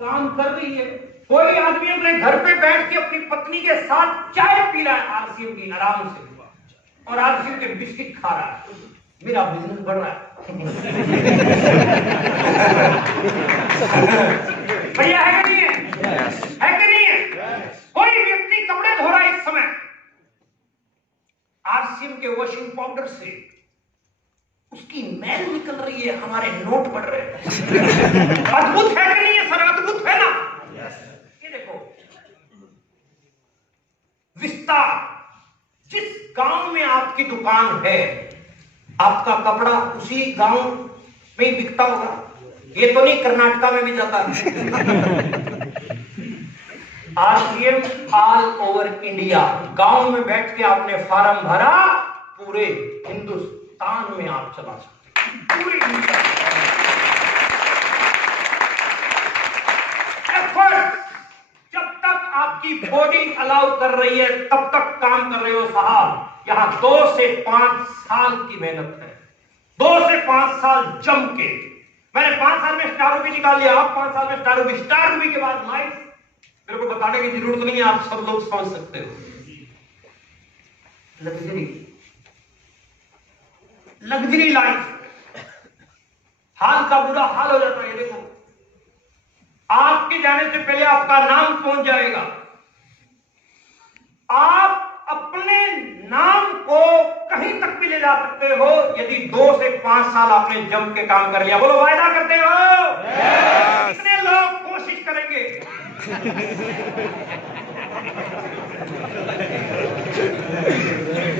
काम कर रही है। कोई आदमी अपने घर पे बैठ के अपनी पत्नी के साथ चाय पी रहा है आरसीएम की आराम से, और आरसीएम के बिस्किट खा रहा है, मेरा बिजनेस बढ़ रहा है। भैया है कि नहीं है? है कि नहीं है? कोई व्यक्ति कपड़े धो रहा है इस समय आरसीएम के वॉशिंग पाउडर से, उसकी मैल निकल रही है, हमारे नोट बढ़ रहे हैं। अद्भुत है कि नहीं है सर? अद्भुत है ना? ये देखो विस्तार, जिस गांव में आपकी दुकान है आपका कपड़ा उसी गांव में ही बिकता होगा। ये तो नहीं कर्नाटका में भी जाता है। आरसीएम ऑल ओवर इंडिया, गांव में बैठ के आपने फॉर्म भरा, पूरे हिंदुस्तान में आप चला सकते हैं, पूरी इंडिया। एफर्ट जब तक आपकी बॉडी अलाउ कर रही है तब तक काम कर रहे हो साहब। यहां 2 से 5 साल की मेहनत है, 2 से 5 साल जम के। मैंने 5 साल में स्टार रूपी निकाल लिया, आप 5 साल में स्टार रूपी के बाद लाइफ मेरे को बताने की जरूरत नहीं है, आप सब लोग समझ सकते हो। लग्जरी लाइफ, हाल का बुरा हाल हो जाता है। देखो आपके जाने से पहले आपका नाम पहुंच जाएगा। आप अपने नाम को कहीं तक भी ले जा सकते हो यदि 2 से 5 साल आपने जम के काम कर लिया। बोलो वायदा करते हो? कितने लोग कोशिश करेंगे?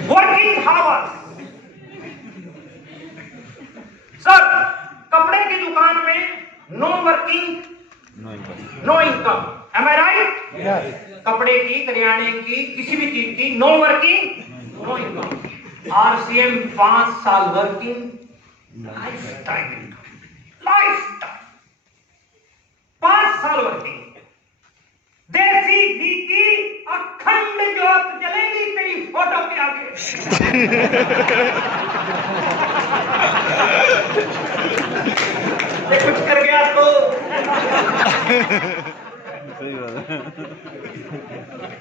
वर्किंग आवर्स सर, कपड़े की दुकान में no working no income, am I right? कपड़े की, करियाने की, किसी भी चीज की no working no income. RCM 5 साल working, lifetime income, lifetime 5 साल वर्किंग। देसी घी की अखंड ज्योत जलेगी तेरी फोटो के आगे। कुछ कर गया तो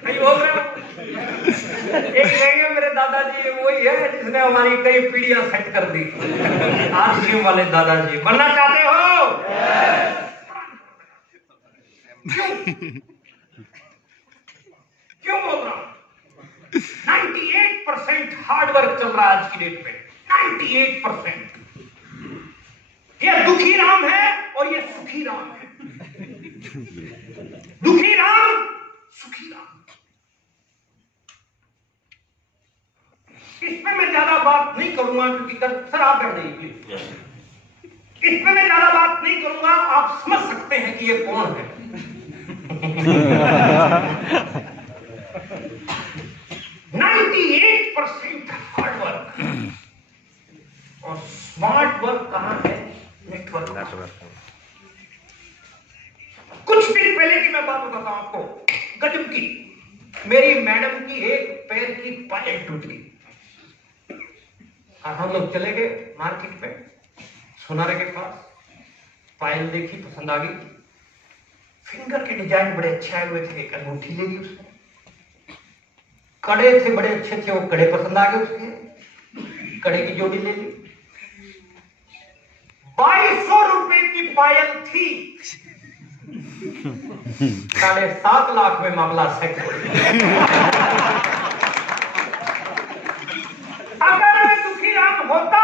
नहीं बोल रहे हो? एक कहेंगे मेरे दादाजी वही है जिसने हमारी कई पीढ़ियां सेट कर दी। आरसीएम वाले दादाजी बनना चाहते हो? क्यों बोल रहा हूं? 98% हार्ड वर्क चल रहा है आज की डेट में, 98%। ये दुखी राम है और ये सुखी राम है। दुखी राम, सुखी राम। इस पे मैं ज्यादा बात नहीं करूंगा क्योंकि सर आप कर देंगे। इस पे मैं ज्यादा बात नहीं करूंगा, आप समझ सकते हैं कि ये कौन है। 98% हार्ड वर्क और स्मार्ट वर्क कहां है? नेटवर्क। कुछ दिन पहले की मैं बात बताता हूं आपको, गजब की। मेरी मैडम की एक पैर की पायल टूट गई और हम लोग चले गए मार्केट पे, सुनारे के पास। पायल देखी, पसंद आ गई। फिंगर के डिजाइन बड़े अच्छे आए हुए थे, एक अंगूठी ले ली उसने। कड़े थे बड़े अच्छे थे, वो कड़े पसंद आ गए उसके, कड़े की जोड़ी ले ली। 2200 रुपए की पायल थी, 7.5 लाख में मामला सेट हो गया। अगर मैं दुखी राम होता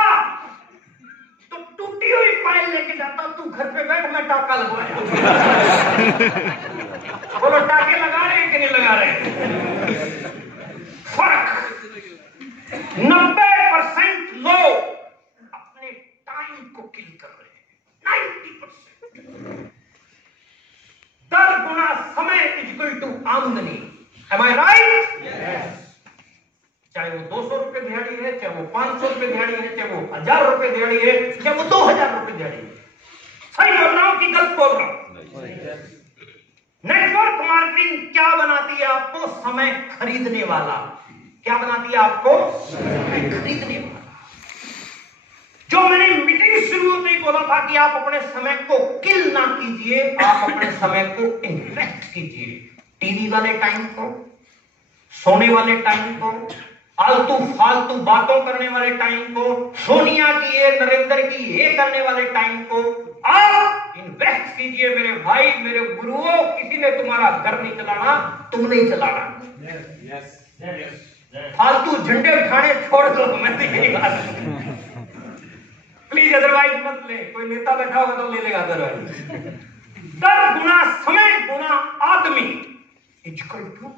तो टूटी हुई पायल लेके जाता, तू घर पे बैठ, मैं टाका लगवाया। बोलो टाके लगा रहे हैं कि नहीं लगा रहे? फर्क 90% लोग अपने टाइम को किल कर रहे हैं, 90%। 10 गुना समय इक्वल टू आमदनी। M I right? चाहे वो 200 रुपए दिहाड़ी है, चाहे वो 500 रुपए दिहाड़ी है, चाहे वो 1000 रुपए दिहाड़ी है, चाहे वो 2000 रुपए दिहाड़ी है। सही बोल रहा हूं कि गलत बोल रहा हूं? नेटवर्क मार्केटिंग क्या बनाती है आपको? समय खरीदने वाला। क्या बनाती है आपको? समय खरीदने वाला। जो मैंने मीटिंग्स शुरू होते ही बोला था कि आप अपने समय को किल ना कीजिए, आप अपने समय को इन्वेस्ट कीजिए। टीवी वाले टाइम को, सोने वाले टाइम को, आलतू फालतू बातों करने वाले टाइम को, सोनिया की ये, नरेंद्र की ये करने वाले टाइम को आप इन्वेस्ट कीजिए। मेरे भाई, मेरे गुरुओं, किसी ने तुम्हारा घर नहीं चलाना, तुम नहीं चलाना। फालतू झंडे उठाने छोड़ दो, मैं तो यही बात। प्लीज अदरवाइज मत ले, कोई नेता बैठा होगा तो ले लेगा अदरवाइज। 10 गुना समय गुना आदमी इक्वल टू,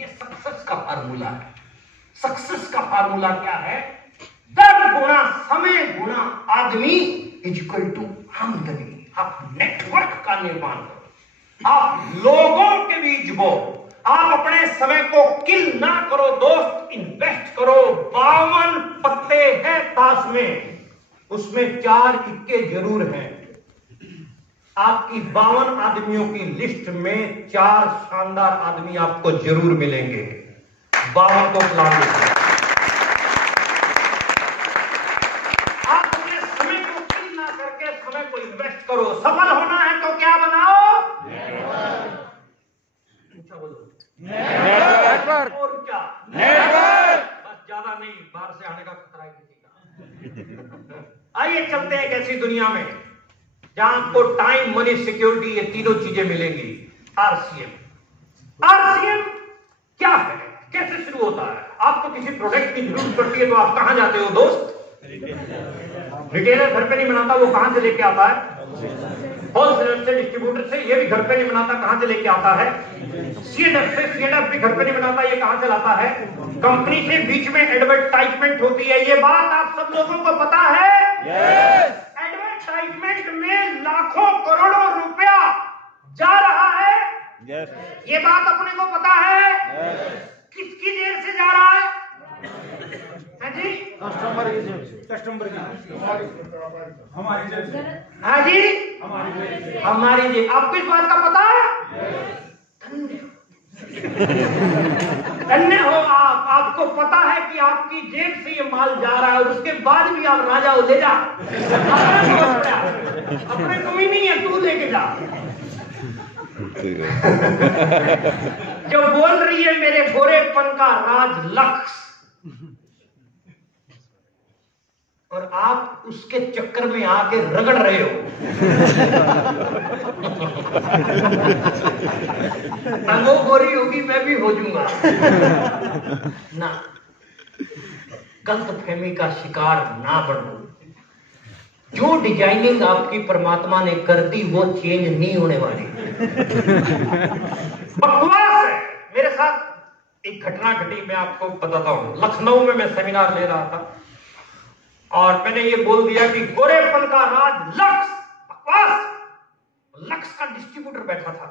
ये सक्सेस का फार्मूला है। सक्सेस का फार्मूला क्या है? 10 गुना समय गुना आदमी इक्वल टू आमदनी। आप नेटवर्क का निर्माण करो, आप लोगों के बीच बो, आप अपने समय को किल ना करो दोस्त, इन्वेस्ट करो। 52 पत्ते हैं ताश में, उसमें 4 इक्के जरूर हैं। आपकी 52 आदमियों की लिस्ट में 4 शानदार आदमी आपको जरूर मिलेंगे। 52 को प्लान लीजिए। आप अपने समय को किल ना करके समय को इन्वेस्ट करो। सफल होना है तो क्या बनाओ? ऊंचा बोलो, नेटवर्क। और क्या? नेटवर्क। बस ज्यादा नहीं, बाहर से आने का खतरा है किसी का। आइए चलते हैं एक ऐसी दुनिया में जहां आपको टाइम, मनी, सिक्योरिटी, ये तीनों चीजें मिलेंगी। आरसीएम। आरसीएम क्या है, कैसे शुरू होता है? आपको किसी प्रोडक्ट की जरूरत पड़ती है तो आप कहां जाते हो दोस्त? रिटेलर घर पे नहीं बनाता, वो कहां से लेके आता है? होलसेलर से, डिस्ट्रीब्यूटर से। ये भी घर पे नहीं बनाता, कहां से लेके आता है? सीएडएफ से। सीएडएफ भी घर पे नहीं बनाता, ये कहां से लाता है? कंपनी से। बीच में एडवर्टाइजमेंट होती है, ये बात आप सब लोगों को पता है? यस। एडवर्टाइजमेंट में लाखों करोड़ों रुपया जा रहा है। यस। ये बात अपने को पता है? यस। किसकी जेब से जा रहा है? जी, कस्टमर की जेब से। कस्टमर की, हमारी जेब से। हाँ जी, हमारी जेब। आपको इस बात का पता है? धन्य हो आप, आपको पता है कि आपकी जेब से ये माल जा रहा है और उसके बाद भी आप राजा हो, ले जा। अपने तुम ही नहीं है, तू लेके जा। जो बोल रही है मेरे गोरेपन का राज लक्ष्य, और आप उसके चक्कर में आके रगड़ रहे हो। वो गोरी होगी, मैं भी हो जाऊंगा ना। गलतफहमी का शिकार ना बनो। जो डिजाइनिंग आपकी परमात्मा ने कर दी वो चेंज नहीं होने वाली। बकवास है। मेरे साथ एक घटना घटी, मैं आपको बताता हूं। लखनऊ में मैं सेमिनार ले रहा था और मैंने ये बोल दिया कि गोरेपन का राज लक्ष्य। बकवास। लक्ष्य का डिस्ट्रीब्यूटर बैठा था।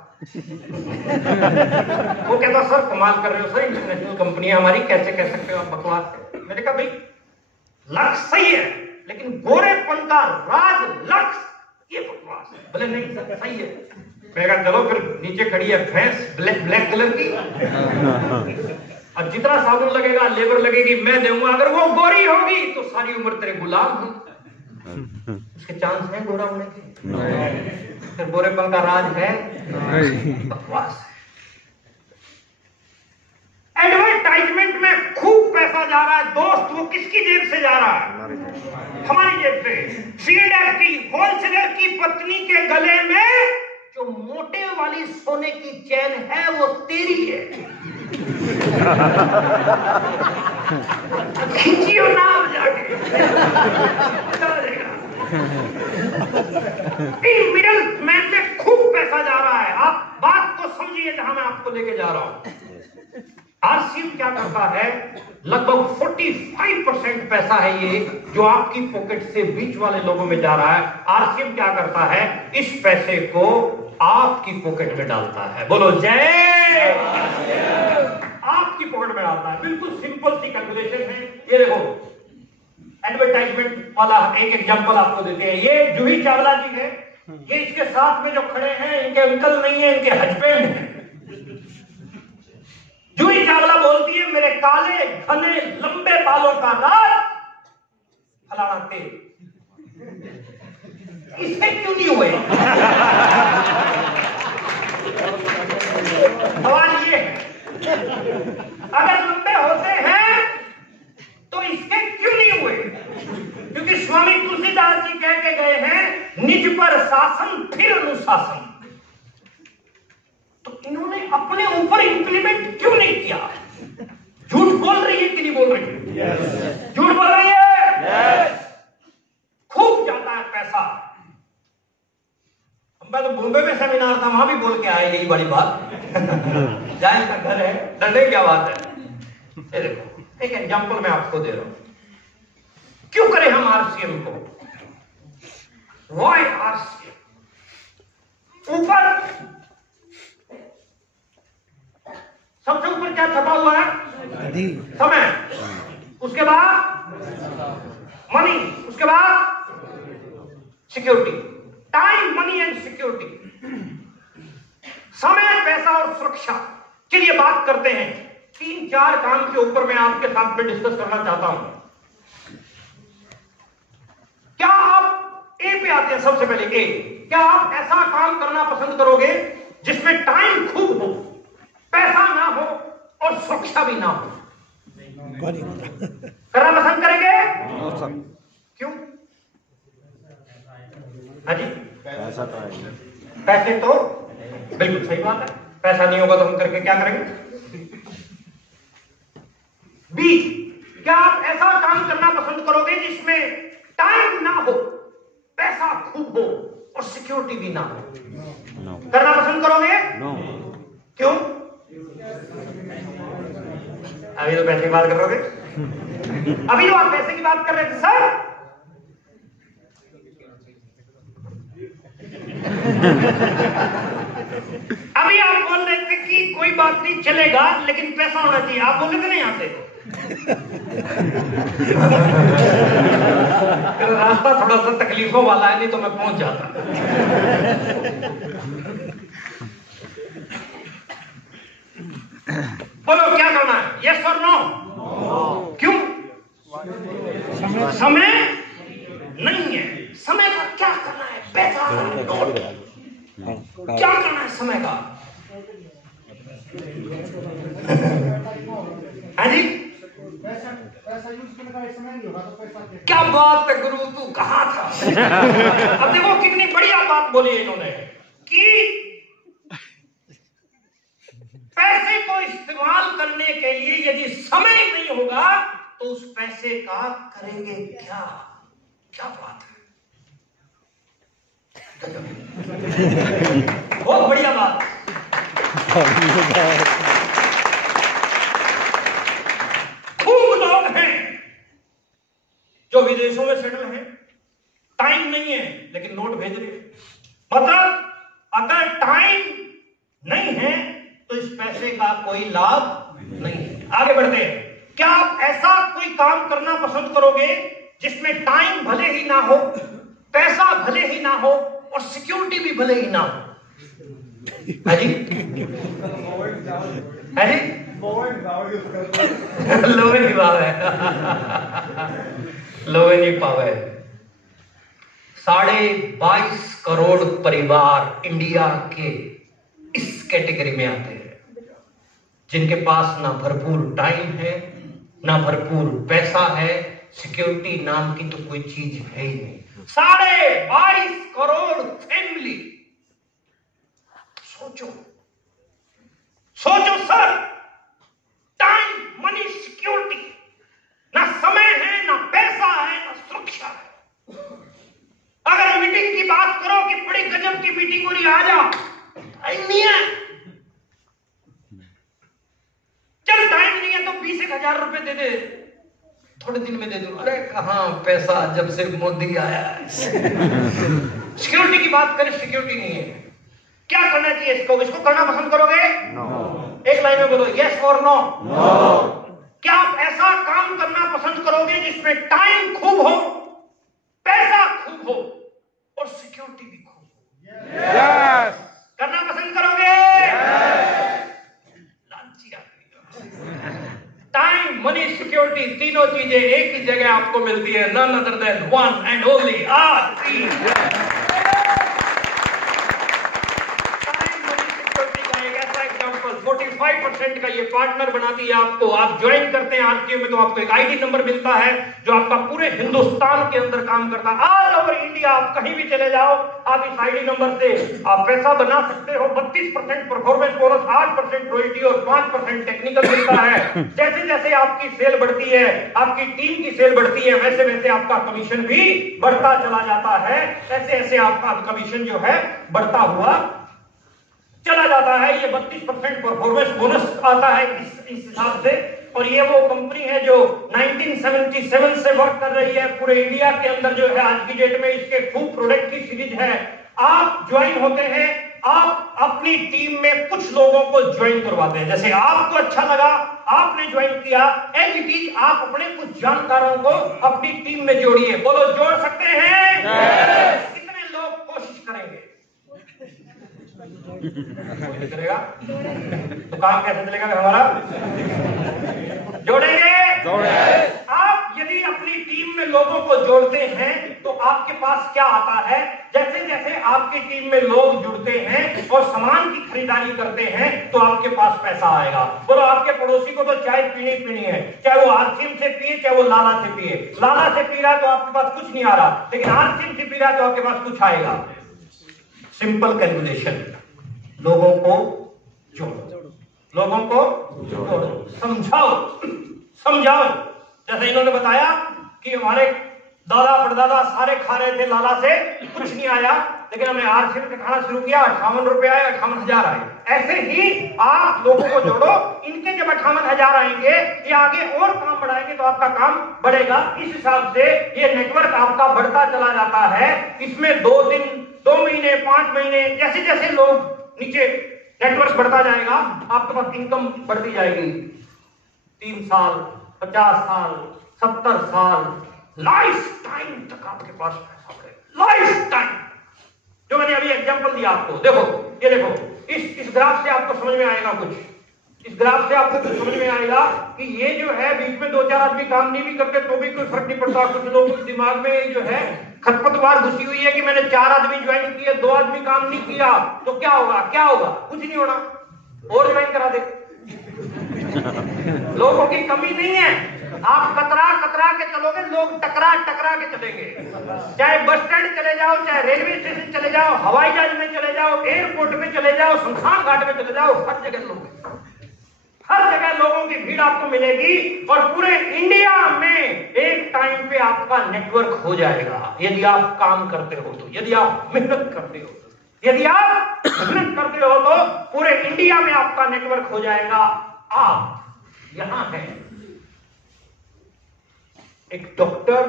वो कहता सर कमाल कर रहे हो सर, इंटरनेशनल कंपनी है हमारी, कैसे कह सकते हो आप बकवास है? मैंने कहा भाई लक्ष्य सही है, लेकिन गोरेपन का राज लक्ष्य ये बकवास है। बोले नहीं सर सही है। मैंने कहा चलो फिर नीचे खड़ी है भैंस ब्लैक कलर की, अब जितना साबुन लगेगा, लेबर लगेगी, मैं दूंगा। अगर वो गोरी होगी तो सारी उम्र तेरे गुलाम हूं। उसके चांस हैं गोरा होने के? फिर गोरेपन का राज है? बकवास। एडवर्टाइजमेंट में खूब पैसा जा रहा है दोस्त, वो किसकी जेब से जा रहा है? हमारी जेब से। सीएडएफ की, होलसेलर की पत्नी के गले में जो मोटे वाली सोने की चैन है वो तेरी है। खींचियो ना जाके। मिडिल मैन में खूब पैसा जा रहा है। आप बात को समझिए जहां मैं आपको लेके जा रहा हूं। आरसीएम क्या करता है? लगभग 45% पैसा है ये जो आपकी पॉकेट से बीच वाले लोगों में जा रहा है। आरसीएम क्या करता है? इस पैसे को आपकी पॉकेट में डालता है। बोलो जय। आपकी पॉकेट में डालता है। बिल्कुल सिंपल सी कैलकुलेशन है। ये देखो एडवर्टाइजमेंट वाला एक एग्जांपल आपको देते हैं। ये जूही चावला जी है, ये इसके साथ में जो खड़े हैं इनके अंकल नहीं है, इनके हस्बैंड हैं। जूही चावला बोलती है मेरे काले घने लंबे बालों का राज फलाना तेल। इसमें क्यों नहीं हुए? सवाल ये है, अगर लंबे होते हैं तो इसके क्यों नहीं हुए? क्योंकि स्वामी तुलसीदास जी कह के गए हैं, निज पर शासन फिर अनुशासन। तो इन्होंने अपने ऊपर इंप्लीमेंट क्यों नहीं किया? झूठ बोल रही है कि नहीं बोल रही है? झूठ बोल रही है। खूब जाता है पैसा। मैं तो बॉम्बे में सेमिनार था, वहां भी बोल के आए यही बड़ी बात। जाए का घर है, डरने क्या बात है। ये देखो एक एग्जांपल मैं आपको दे रहा हूं, क्यों करें हम आरसीएम को? Why RCM? ऊपर सबसे ऊपर क्या छपा हुआ है? समय, उसके बाद मनी, उसके बाद security. Time, money and security. समय, पैसा और सुरक्षा। चलिए बात करते हैं 3-4 काम के ऊपर मैं आपके साथ में डिस्कस करना चाहता हूं। क्या आप ए पे आते हैं? सबसे पहले ए, क्या आप ऐसा काम करना पसंद करोगे जिसमें टाइम खूब हो, पैसा ना हो और सुरक्षा भी ना हो? करना पसंद करेंगे? क्यों? हाँ जी, पैसा तो है। पैसे तो बिल्कुल सही बात है, पैसा नहीं होगा तो हम करके क्या करेंगे? बी, क्या आप ऐसा काम करना पसंद करोगे जिसमें टाइम ना हो, पैसा खूब हो और सिक्योरिटी भी ना हो? No. करना पसंद करोगे? No. क्यों? अभी तो पैसे की बात करोगे। अभी तो आप पैसे की बात कर रहे थे सर। अभी आप बोल रहे थे कि कोई बात नहीं चलेगा लेकिन पैसा होना चाहिए, आप बोल रहे थे ना यहां से। रास्ता थोड़ा सा तकलीफों वाला है, नहीं तो मैं पहुंच जाता। बोलो क्या करना है? यस और नो? क्यों? समय नहीं है। समय का क्या करना है? पैसा क्या करना है समय का? हाँ जी, पैसा यूज करने का समय नहीं होगा तो पैसा क्या बात है गुरु, तू कहाँ था? अब देखो कितनी बढ़िया बात बोली इन्होंने कि पैसे को इस्तेमाल करने के लिए यदि समय नहीं होगा तो उस पैसे का करेंगे क्या? क्या बात है, बहुत बढ़िया बात। खूब लोग हैं जो विदेशों में सेटल हैं, टाइम नहीं है लेकिन नोट भेज रहे हैं। मतलब अगर टाइम नहीं है तो इस पैसे का कोई लाभ नहीं है। आगे बढ़ते हैं। क्या आप ऐसा कोई काम करना पसंद करोगे जिसमें टाइम भले ही ना हो, पैसा भले ही ना हो और सिक्योरिटी भी भले ही ना हो? है जी? है जी? लोगों की बात है। लोगों की पावर है। 22.5 करोड़ परिवार इंडिया के इस कैटेगरी में आते हैं जिनके पास ना भरपूर टाइम है, ना भरपूर पैसा है, सिक्योरिटी नाम की तो कोई चीज है ही नहीं। 22.5 करोड़ फैमिली। सोचो सोचो सर, टाइम, मनी, सिक्योरिटी, ना समय है, ना पैसा है, ना सुरक्षा है। अगर मीटिंग की बात करो कि बड़ी गजब की मीटिंग हो रही, आ जा, नहीं है। चल टाइम नहीं है तो 20,000 रुपए दे दे, थोड़े दिन में दे दूं। अरे कहां पैसा, जब से मोदी आया है। सिक्योरिटी की बात करें, सिक्योरिटी नहीं है। क्या करना चाहिए इसको? इसको करना पसंद करोगे? नो। एक लाइन में बोलो, यस और नो? नो। क्या आप ऐसा काम करना पसंद करोगे जिसमें टाइम खूब हो, पैसा खूब हो और सिक्योरिटी भी खूब हो? यस। करना पसंद करोगे? टाइम, मनी, सिक्योरिटी, तीनों चीजें एक ही जगह आपको मिलती है। None other than one and only आर3। 25% का ये पार्टनर बना दिया आपको। आप ज्वाइन करते हैं आरटीओ में तो आपको एक आईडी नंबर मिलता है जो आपका पूरे हिंदुस्तान के अंदर काम करता है। ऑल ओवर इंडिया आप कहीं भी चले जाओ, आप इस आईडी नंबर से आप पैसा बना सकते हो। 32% परफॉर्मेंस बोनस, 8% रॉयल्टी और 5% टेक्निकल मिलता है। जैसे जैसे आपकी सेल बढ़ती है, आपकी टीम की सेल बढ़ती है, वैसे वैसे आपका कमीशन भी बढ़ता चला जाता है। ऐसे ऐसे आपका कमीशन जो है बढ़ता हुआ चला जाता है। ये 32% परफॉर्मेंस बोनस आता है इस हिसाब से। और ये वो कंपनी है जो 1977 से वर्क कर रही है पूरे इंडिया के अंदर जो है। आज की डेट में इसके खूब प्रोडक्ट की सीरीज है। आप ज्वाइन होते हैं, आप अपनी टीम में कुछ लोगों को ज्वाइन करवाते हैं। जैसे आपको अच्छा लगा, आपने ज्वाइन किया, एज इट इज आप अपने कुछ जानकारों को अपनी टीम में जोड़िए। बोलो, जोड़ सकते हैं? कितने लोग कोशिश करेंगे? कोई करेगा तो काम कैसे चलेगा हमारा? जोड़ेंगे? आप यदि अपनी टीम में लोगों को जोड़ते हैं तो आपके पास क्या आता है? जैसे जैसे आपकी टीम में लोग जुड़ते हैं और सामान की खरीदारी करते हैं तो आपके पास पैसा आएगा। बोलो, आपके पड़ोसी को तो चाय पीनी है, चाहे वो आरसीएम से पिए चाहे वो लाला से पिए। लाला से पी रहा तो आपके पास कुछ नहीं आ रहा, लेकिन आरसीएम से पी रहा तो आपके पास कुछ आएगा। सिंपल कैलकुलेशन, लोगों को जोड़ो, लोगों को जोड़ो, समझाओ। जैसे इन्होंने बताया कि हमारे दादा परदादा सारे खा रहे थे लाला से, कुछ नहीं आया, लेकिन हमने आरसीएम से खाना शुरू किया, 58 रुपए आए, 58,000 आए। ऐसे ही आप लोगों को जोड़ो। इनके जब 58,000 आएंगे, ये आगे और काम बढ़ाएंगे तो आपका काम बढ़ेगा। इस हिसाब से ये नेटवर्क आपका बढ़ता चला जाता है। इसमें 2 दिन, 2 महीने, 5 महीने, जैसे जैसे लोग नीचे नेटवर्क बढ़ता जाएगा, आपके पास इनकम बढ़ती जाएगी। 3 साल, 50 साल, 70 साल, लाइफ टाइम तक आपके पास पैसा बढ़ेगा। लाइफ टाइम, जो मैंने अभी एग्जांपल दिया आपको, देखो, ये देखो, इस ग्राफ से आपको समझ में आएगा कुछ। इस ग्राफ से आपको कुछ समझ में आएगा कि ये जो है बीच में 2-4 आदमी काम नहीं भी करते तो भी कोई फर्क नहीं पड़ता। कुछ लोगों के दिमाग में जो है खरपतवार घुसी हुई है कि मैंने 4 आदमी ज्वाइन किए, 2 आदमी काम नहीं किया तो क्या होगा? क्या होगा? कुछ नहीं होना, और ज्वाइन करा दे। लोगों की कमी नहीं है, आप कतरा कतरा के चलोगे, लोग टकरा टकरा के चलेंगे। चाहे बस स्टैंड चले जाओ, चाहे रेलवे स्टेशन चले जाओ, हवाई जहाज में चले जाओ, एयरपोर्ट में चले जाओ, शमशान घाट में चले जाओ, हर जगह लोग, हर जगह लोगों की भीड़ आपको मिलेगी। और पूरे इंडिया में एक टाइम पे आपका नेटवर्क हो जाएगा यदि आप काम करते हो तो, यदि आप मेहनत करते हो। यदि आप मेहनत करते हो तो पूरे इंडिया में आपका नेटवर्क हो जाएगा। आप यहां हैं, एक डॉक्टर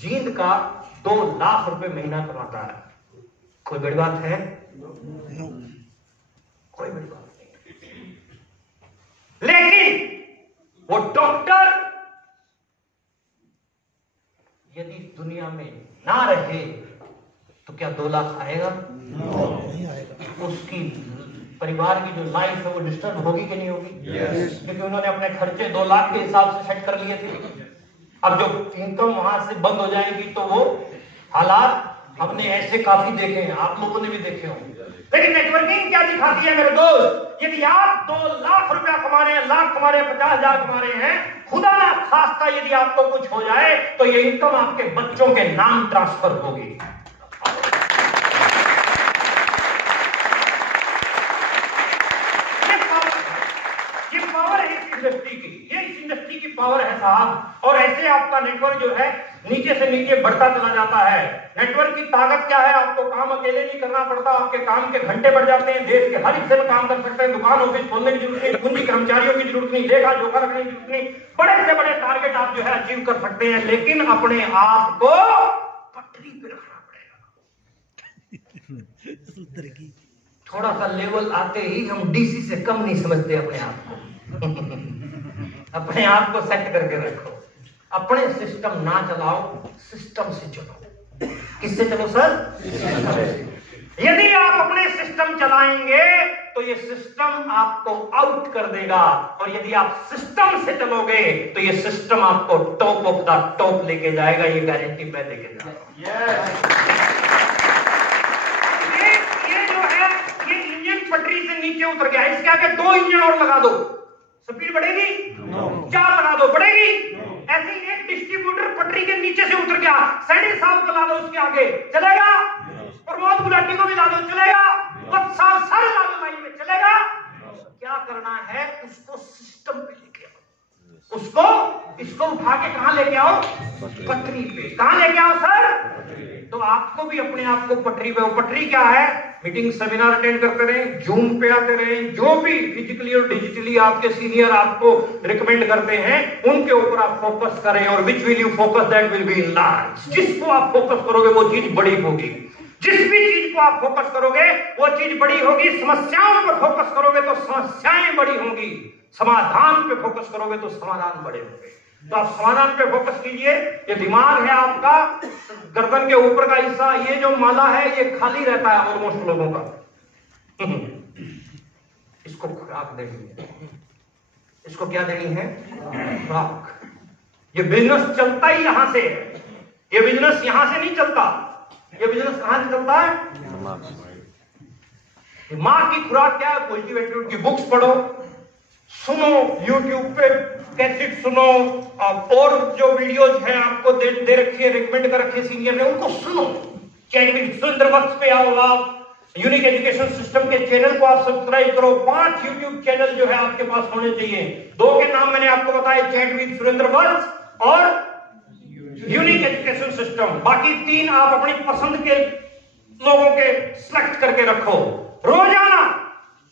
जींद का 2 लाख रुपए महीना कमाता है। कोई बड़ी बात है? कोई बड़ी बात नहीं। लेकिन वो डॉक्टर यदि दुनिया में ना रहे तो क्या 2 लाख आएगा? नहीं आएगा। उसकी परिवार की जो लाइफ है वो डिस्टर्ब होगी कि नहीं होगी? क्योंकि उन्होंने अपने खर्चे 2 लाख के हिसाब से सेट कर लिए थे। अब जो इनकम वहां से बंद हो जाएगी तो वो हालात हमने ऐसे काफी देखे हैं, आप लोगों ने भी देखे होंगे। लेकिन नेटवर्किंग क्या दिखाती है मेरे दोस्त? यदि आप 2 लाख रुपया कमा रहे हैं, लाख कमा रहे हैं, 50,000 कमा रहे हैं, खुदा ना खास्ता यदि आपको कुछ हो जाए तो ये इनकम आपके बच्चों के नाम ट्रांसफर होगी। ये पावर है इस इंडस्ट्री की, ये इस इंडस्ट्री की पावर है साहब। और ऐसे आपका नेटवर्क जो है नीचे से नीचे बढ़ता चला जाता है। नेटवर्क की ताकत क्या है? आपको काम अकेले नहीं करना पड़ता, आपके काम के घंटे बढ़ जाते हैं, देश के हर हिस्से में काम कर सकते हैं, दुकान ऑफिस खोलने की जरूरत नहीं, पूंजी कर्मचारियों की जरूरत नहीं, लेखा जोखा रखने की जरूरत नहीं, बड़े से बड़े टारगेट आप जो है अचीव कर सकते हैं। लेकिन अपने आप को पटरी पे रखना पड़ेगा। थोड़ा सा लेवल आते ही हम डीसी से कम नहीं समझते अपने आप को। अपने आप को सेट करके रखो, अपने सिस्टम ना चलाओ, सिस्टम से चलो। किससे चलो सर? यदि आप अपने सिस्टम चलाएंगे तो ये सिस्टम आपको आउट कर देगा, और यदि आप सिस्टम से चलोगे तो ये सिस्टम आपको टॉप ऑफ द टॉप लेके जाएगा। ये गारंटी मैं लेके जा रहा हूं। ये जो है, ये इंजन पटरी से नीचे उतर गया, इसके आगे 2 इंजन और लगा दो, स्पीड बढ़ेगी? 4 लगा दो, बढ़ेगी? ऐसे ही एक डिस्ट्रीब्यूटर पटरी के नीचे से उतर गया, सैनी साहब को ला दो उसके आगे, चलेगा? प्रमोद गुलाटी को भी ला दो, चलेगा? सारे ला दो लाइन में, चलेगा? क्या करना है, उसको सिस्टम पे लेके आओ, इसको उठा के कहां लेके आओ? पटरी पे। कहां लेके आओ सर? तो आपको भी अपने आप को पटरी पे, पटरी क्या है? मीटिंग सेमिनार अटेंड करते रहे, जूम पे आते रहे, जो भी फिजिकली और डिजिटली आपके सीनियर आपको रिकमेंड करते हैं उनके ऊपर आप फोकस करें। और which will you focus, that will be large. जिसको आप फोकस करोगे वो चीज बड़ी होगी, जिस भी चीज को आप फोकस करोगे वो चीज बड़ी होगी। समस्याओं पर फोकस करोगे तो समस्याएं बड़ी होंगी, समाधान पे फोकस करोगे तो समाधान बड़े होंगे। तो आप समाधान पे फोकस कीजिए। ये दिमाग है आपका, गर्दन के ऊपर का हिस्सा, ये जो माला है ये खाली रहता है ऑलमोस्ट लोगों का। इसको खुराक देनी है। इसको क्या देनी है? खुराक। ये बिजनेस चलता ही यहां से है, ये बिजनेस यहां से नहीं चलता। ये बिजनेस कहां से चलता है? दिमाग की खुराक क्या है? पॉजिटिव एटीट्यूड की बुक्स पढ़ो, सुनो, यूट्यूब पे कैसेट सुनो, और जो वीडियोज हैं आपको दे रखी है, रिकमेंड कर रखी है सीनियर ने, उनको सुनो। चैटविद सुरेंद्र वत्स पे आओ आप, यूनिक एजुकेशन सिस्टम के चैनल को आप सब्सक्राइब करो। 5 यूट्यूब चैनल जो है आपके पास होने चाहिए। 2 के नाम मैंने आपको बताया, चैटविद सुरेंद्र वत्स और यूनिक एजुकेशन सिस्टम। बाकी 3 आप अपनी पसंद के लोगों के सिलेक्ट करके रखो। रोजाना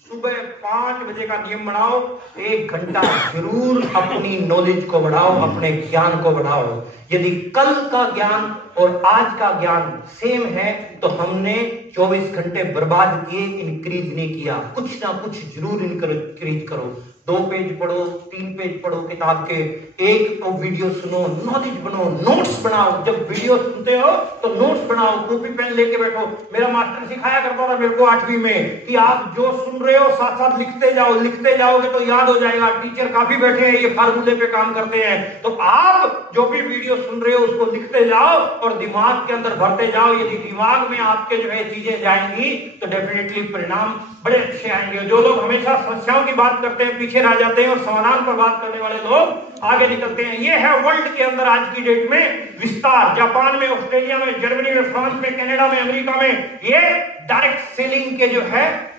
सुबह 5 बजे का नियम बनाओ, 1 घंटा जरूर अपनी नॉलेज को बढ़ाओ, अपने ज्ञान को बढ़ाओ। यदि कल का ज्ञान और आज का ज्ञान सेम है तो हमने 24 घंटे बर्बाद किए, इंक्रीज नहीं किया। कुछ ना कुछ जरूर इंक्रीज करो। 2 पेज पढ़ो, 3 पेज पढ़ो किताब के, 1 वीडियो सुनो, नॉलेज बनो, नोट्स बनाओ। जब वीडियो सुनते हो तो नोट्स बनाओ, कॉपी पेन लेके बैठो। मेरा मास्टर सिखाया करता था मेरे को 8वीं में कि आप जो सुन रहे हो साथ साथ लिखते जाओ, लिखते जाओगे तो याद हो जाएगा। टीचर काफी बैठे हैं, ये फार्मूले पे काम करते हैं। तो आप जो भी वीडियो सुन रहे हो उसको लिखते जाओ और दिमाग के अंदर भरते जाओ। यदि दिमाग में आपके जो है चीजें जाएंगी तो डेफिनेटली परिणाम बड़े अच्छे आएंगे। जो लोग हमेशा समस्याओं की बात करते हैं पीछे रह जाते हैं और समाधान पर बात करने वाले लोग आगे निकलते हैं। ये है वर्ल्ड के अंदर आज की डेट में विस्तार। जापान में, ऑस्ट्रेलिया में, जर्मनी में, फ्रांस में, कनाडा में, अमेरिका में ये डायरेक्ट सेलिंग के जो है,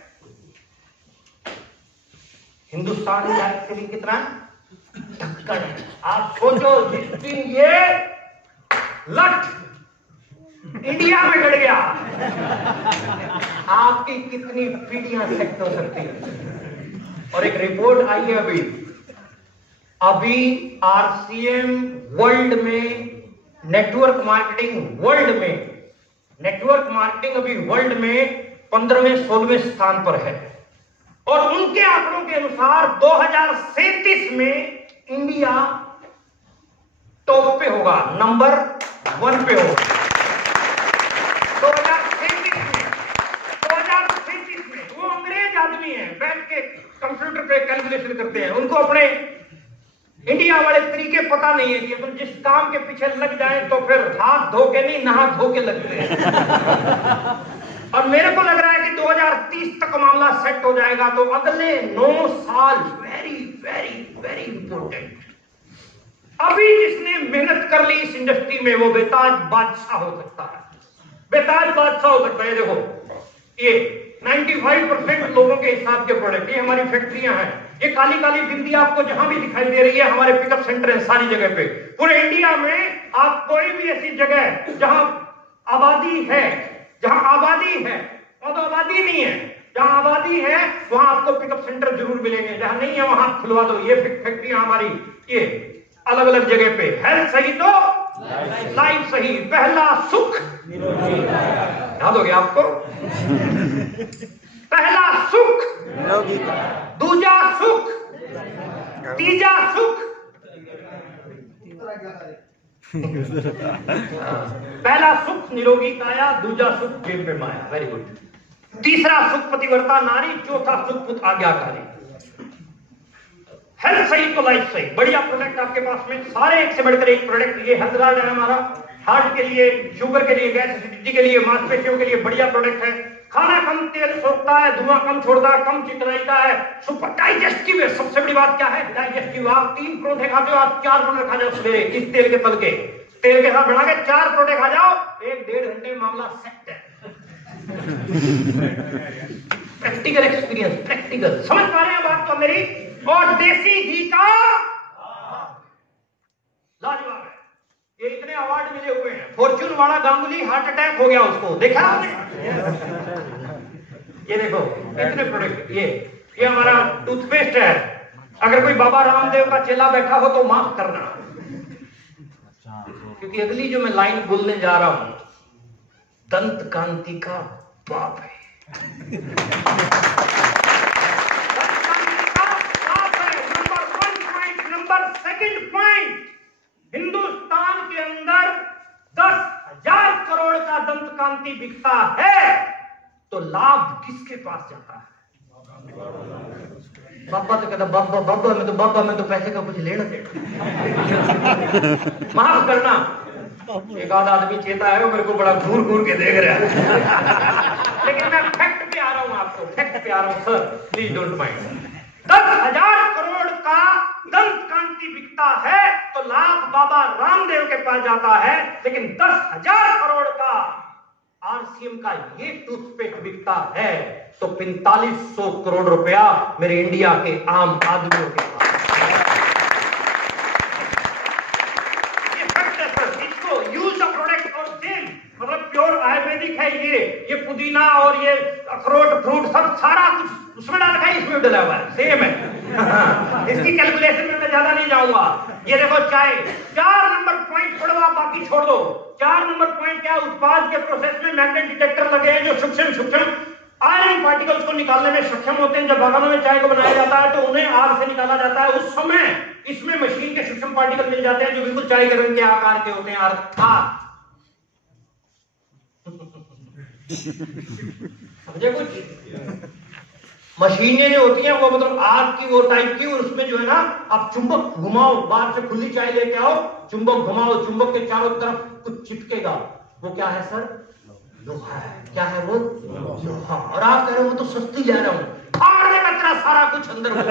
हिंदुस्तान में डायरेक्ट सेलिंग कितना ढक्कन है। आप सोचो जिस दिन ये लट इंडिया में गड़ गया आपकी कितनी पीढ़ियां सेट हो सकती है। और एक रिपोर्ट आई है अभी आरसीएम वर्ल्ड में नेटवर्क मार्केटिंग, वर्ल्ड में नेटवर्क मार्केटिंग अभी वर्ल्ड में 15वें-16वें स्थान पर है। और उनके आंकड़ों के अनुसार 2037 में इंडिया टॉप पे होगा, नंबर 1 पे होगा। 2037 में वो अंग्रेज आदमी हैं, बैठ के कंप्यूटर पे कैलकुलेशन करते हैं। उनको अपने इंडिया वाले तरीके पता नहीं है कि अपन जिस काम के पीछे लग जाए तो फिर हाथ धो के नहीं, नहा धो के लगते हैं। और मेरे को लग रहा है कि 2030 तक मामला सेट हो जाएगा। तो अगले 9 साल वेरी वेरी वेरी इंपॉर्टेंट। अभी जिसने मेहनत कर ली इस इंडस्ट्री में वो बेताज बादशाह हो सकता है, बेताज बादशाह हो सकता है। देखो ये 95% लोगों के हिसाब के प्रोडक्ट, ये हमारी फैक्ट्रियां हैं। ये काली काली बिंदी आपको जहां भी दिखाई दे रही है हमारे पिकअप सेंटर है सारी जगह पे। पूरे इंडिया में आप कोई भी ऐसी जगह जहां आबादी है, वहां तो आबादी नहीं है, जहां आबादी है वहां आपको पिकअप सेंटर जरूर मिलेंगे। जहां नहीं है वहां खुलवा दो। ये फैक्ट्रियां हमारी ये अलग अलग जगह पे। हेल्थ सही तो लाइफ सही। पहला सुख, याद हो गया आपको? पहला सुख, दूजा सुख, तीजा सुख। पहला सुख निरोगी काया, दूजा सुख जेब में माया। Very good. तीसरा सुख पतिव्रता नारी, चौथा सुख पुत्र आज्ञाकारी। हेल्थ सही तो लाइफ सही। बढ़िया प्रोडक्ट आपके पास में सारे, एक से बढ़कर एक प्रोडक्ट। ये हेल्थ गार्ड है हमारा, हार्ट के लिए, शुगर के लिए, गैस एसिडिटी के लिए, मांसपेशियों के लिए बढ़िया प्रोडक्ट है। खाना कम तेल सोखता है, धुआं कम छोड़ता है, कम चिकनाईता है, सुपर डाइजेस्टिव है। सबसे बड़ी बात क्या है? डाइजेस्टिव। आप 3 परोठे खाते हो, आप 4 परोठे खा जाओ सवेरे इस तेल के तल के, तेल के साथ बना के 4 परोठे खा जाओ, 1-1.5 घंटे मामला सेट है। Practical experience, practical. समझ पा रहे हैं बात तो मेरी? और देसी घी का लाजवाब है। ये इतने अवार्ड मिले हुए हैं। फॉर्च्यून वाला गांगुली हार्ट अटैक हो गया उसको, देखा आपने? ये देखो इतने प्रोडक्ट। ये हमारा टूथपेस्ट है। अगर कोई बाबा रामदेव का चेला बैठा हो तो माफ करना, क्योंकि अगली जो मैं लाइन बोलने जा रहा हूं दंत कांति का बाप है। नंबर सेकंड पॉइंट, हिंदुस्तान के अंदर 10,000 करोड़ का दंत कांति बिकता है तो लाभ किसके पास जाता है? बाबा तो कहता बाबा में तो पैसे का कुछ लेना देना। माफ करना, एक आध आदमी चेता है वो मेरे को बड़ा घूर घूर के देख रहा है, लेकिन मैं फैक्ट पे आ रहा हूं, आपको फैक्ट पे आ रहा हूं sir, please don't mind. 10,000 crore का दंत कांति बिकता है तो लाभ बाबा रामदेव के पास जाता है, लेकिन 10,000 करोड़ का आरसीएम का ये टूथपेस्ट बिकता है तो 4500 करोड़ रुपया मेरे इंडिया के आम आदमियों के पास। ये फैक्ट है सर। इसको यूज द प्रोडक्ट और सेल, मतलब प्योर आयुर्वेदिक है ये पुदीना और ये अखरोट फ्रूट सब सारा कुछ उसमें डाल रखा है, इसमें डला हुआ है, सेम है। इसकी कैलकुलेशन में मैं ज्यादा नहीं जाऊंगा। ये देखो चाय, 4 नंबर पॉइंट छोड़ो, आप बाकी छोड़ दो। 4 नंबर पॉइंट क्या? उत्पाद के प्रोसेस में मैग्नेट डिटेक्टर लगे हैं जो सूक्ष्म आयरन पार्टिकल्स को निकालने में सक्षम होते हैं। जब बागानों में चाय को बनाया जाता है तो उन्हें आग से निकाला जाता है, उस समय इसमें मशीन के सूक्ष्म पार्टिकल मिल जाते हैं जो बिल्कुल चाय के रंग के आकार के होते हैं। अर्थात समझे कुछ? मशीनें जो होती हैं वो मतलब आग की वो टाइप की, और उसमें जो है ना आप चुंबक घुमाओ, बाहर से खुली चाय लेके आओ, चुंबक घुमाओ, चुंबक के चारों तरफ कुछ चिपकेगा। वो क्या है सर? लोहा है। क्या है वो? लोहा। और आप कह रहे हो वो तो सस्ती ले रहा हूं, फाड़ देगा तेरा सारा कुछ अंदर हो।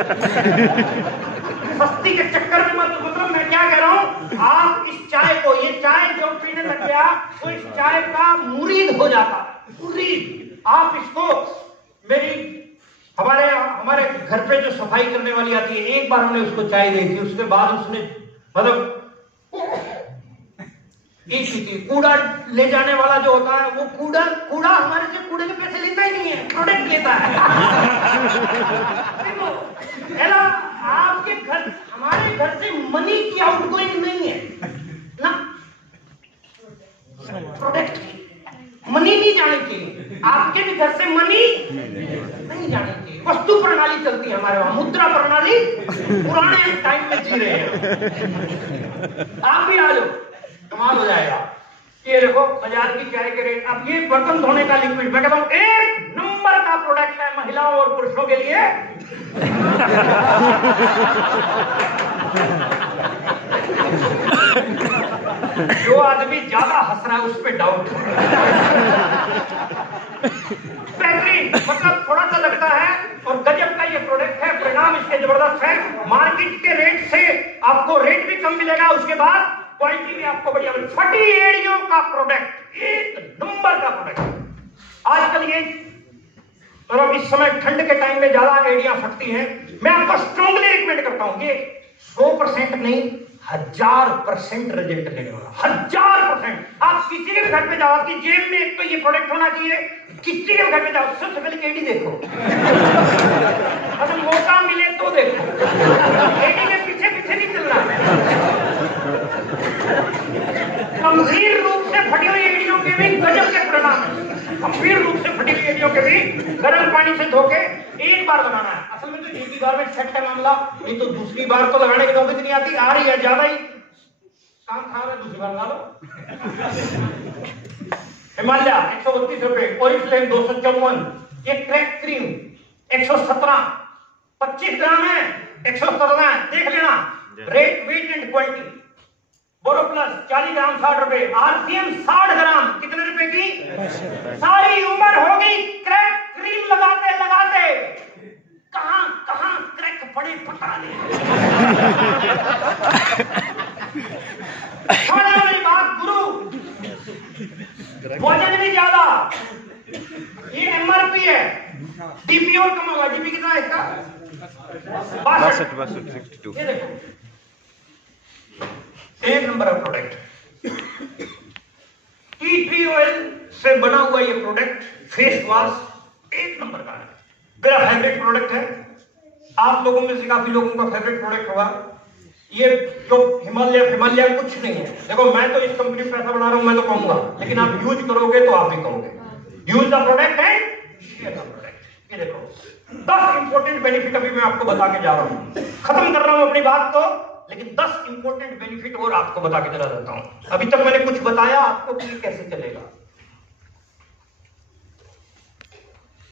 सस्ती के चक्कर में मत, मतलब मैं क्या कह रहा हूं, आप इस चाय को, ये चाय जो पीने लग गया वो इस चाय का मुरीद हो जाता है, मुरीद। आप इसको, मेरी हमारे घर पे जो सफाई करने वाली आती है, एक बार हमने उसको चाय दी थी, उसके बाद उसने मतलब कूड़ा ले जाने वाला जो होता है वो कूड़ा हमारे से कूड़े के पैसे लेता ही नहीं है, प्रोडक्ट लेता है। देखो आपके घर, हमारे घर से मनी की आउटगोइंग नहीं है ना, प्रोडक्ट की मनी नहीं जानी चाहिए। आपके भी घर से मनी नहीं जानी चाहिए। वस्तु प्रणाली चलती है हमारे वहां, मुद्रा प्रणाली पुराने टाइम में जी रहे हैं। आप भी आ जाओ, कमाल हो जाएगा। ये देखो बाजार की चाय के रेट। अब ये बर्तन धोने का लिक्विड, मैं कहता हूं 1 नंबर का प्रोडक्ट है महिलाओं और पुरुषों के लिए। जो आदमी ज्यादा हंस रहा है उस पर डाउट हो रहा है। बेहतरीन, मतलब थोड़ा सा लगता है और गजब का ये प्रोडक्ट है, परिणाम इसके जबरदस्त है। मार्केट के रेट से आपको रेट भी कम मिलेगा, उसके बाद क्वालिटी भी आपको बढ़िया मिलेगी। फटी एड़ियों का प्रोडक्ट, 1 नंबर का प्रोडक्ट। आजकल ये मतलब इस समय ठंड के टाइम में ज्यादा एड़ियां फटती हैं, मैं आपको स्ट्रांगली रिकमेंड करता हूं। ये 100% नहीं, 1000% रिजल्ट देने वाला, 1000%। आप किसी के भी घर पे जाओ, आपकी जेब में एक तो ये प्रोडक्ट होना चाहिए। किसी के घर पे जाओ, सबसे पहले एडी देखो, अगर मौका मिले तो देखो, एडी के पीछे पीछे नहीं चलना। गंभीर रूप से फटी हुई एड़ियों के भी गजब के परिणाम है। गंभीर रूप से फटी हुई एड़ियों के भी गर्म पानी से धो के 1 बार लगाना है। असल में तो एक ही बार में सेट है मामला, नहीं तो दूसरी बार तो लगाने की नौबत नहीं आती। आ रही है ज्यादा ही काम खा रहा है, दूसरी बार लगा लो। हिमालय 132 रुपए, ओरिफ्लेम 254, ये क्रैक क्रीम 117, 25 ग्राम है, 117 है, देख लेना। Rate, weight and quality Boroplus 40 gram 60 रुपए, आरसीएम 60 ग्राम कितने रुपए की? सारी उम्र होगी क्रैक क्रीम लगाते लगाते, कहां कहां क्रैक पड़े पता नहीं। खाने वाली बात गुरु, वजन भी ज्यादा, ये एमआरपी है, डीपी और कम होगा। डीपी कितना है इसका? 62। ये देखो एक नंबर का प्रोडक्ट, टी ट्री ऑयल से बना हुआ ये प्रोडक्ट फेस वॉश एक नंबर का है, मेरा फेवरेट प्रोडक्ट है। आप लोगों में से काफी लोगों का फेवरेट प्रोडक्ट होगा। ये जो हिमालय कुछ नहीं है। देखो मैं तो इस कंपनी में पैसा बना रहा हूं, मैं तो कहूंगा, लेकिन आप यूज करोगे तो आप भी कहोगे यूज द प्रोडक्ट है, शेयर द प्रोडक्ट। ये देखो 10 इंपॉर्टेंट बेनिफिट अभी मैं आपको बता के जा रहा हूं, खत्म कर रहा हूं अपनी बात को, लेकिन 10 इंपॉर्टेंट बेनिफिट और आपको बता के चला जाता हूं। अभी तक मैंने कुछ बताया आपको कि कैसे चलेगा।